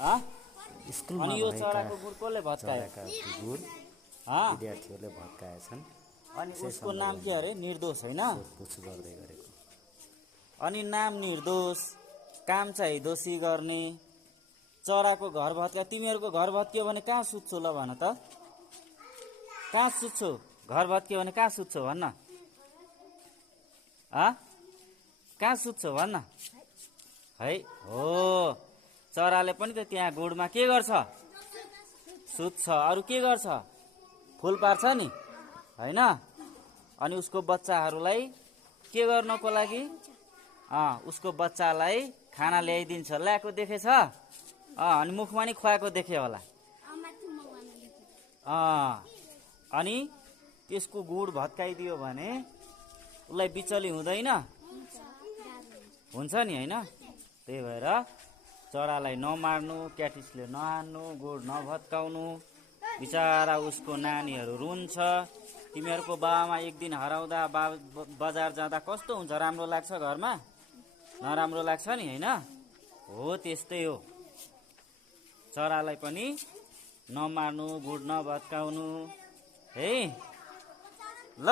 अनि यो चराको गुड कसले भत्कायो? गुड विद्यार्थीहरूले भत्काएछन्। अनि उसको नाम के अरे? निर्दोष होइन? सोधपुछ गर्दै गरेको। अनि नाम निर्दोष, काम चाहिँ दोषी गर्ने, चराको घर भत्का। तिमीहरूको घर भत्कियो भने कहाँ सुत्छौ ल भन त? कहाँ सुत्छौ? घर भत्कियो भने कहाँ सुत्छौ भन्न? कहाँ सुत्छौ भन्न? है हो, चराले पनि त त्यहाँ गुडमा के गर्छ? सुत्छ। अरू के गर्छ? फुल पार्छ नि होइन? अनि उसको बच्चाहरूलाई के गर्नको लागि? उसको बच्चालाई खाना ल्याइदिन्छ। ल्याएको देखेछ? अनि मुखमा नि खुवाएको देखे होला। अनि त्यसको गुड भत्काइदियो भने उसलाई बिचली हुँदैन? हुन्छ नि होइन? त्यही भएर चरालाई नमार्नु, क्याटिसले नहान्नु, गुड नभत्काउनु। बिचारा उसको नानीहरू रुन्छ। तिमीहरूको बाबामा एक दिन हराउँदा बजार जाँदा कस्तो हुन्छ? राम्रो लाग्छ? घरमा नराम्रो लाग्छ नि होइन? हो त्यस्तै हो। चरालाई पनि नमार्नु, गुड नभत्काउनु है ल।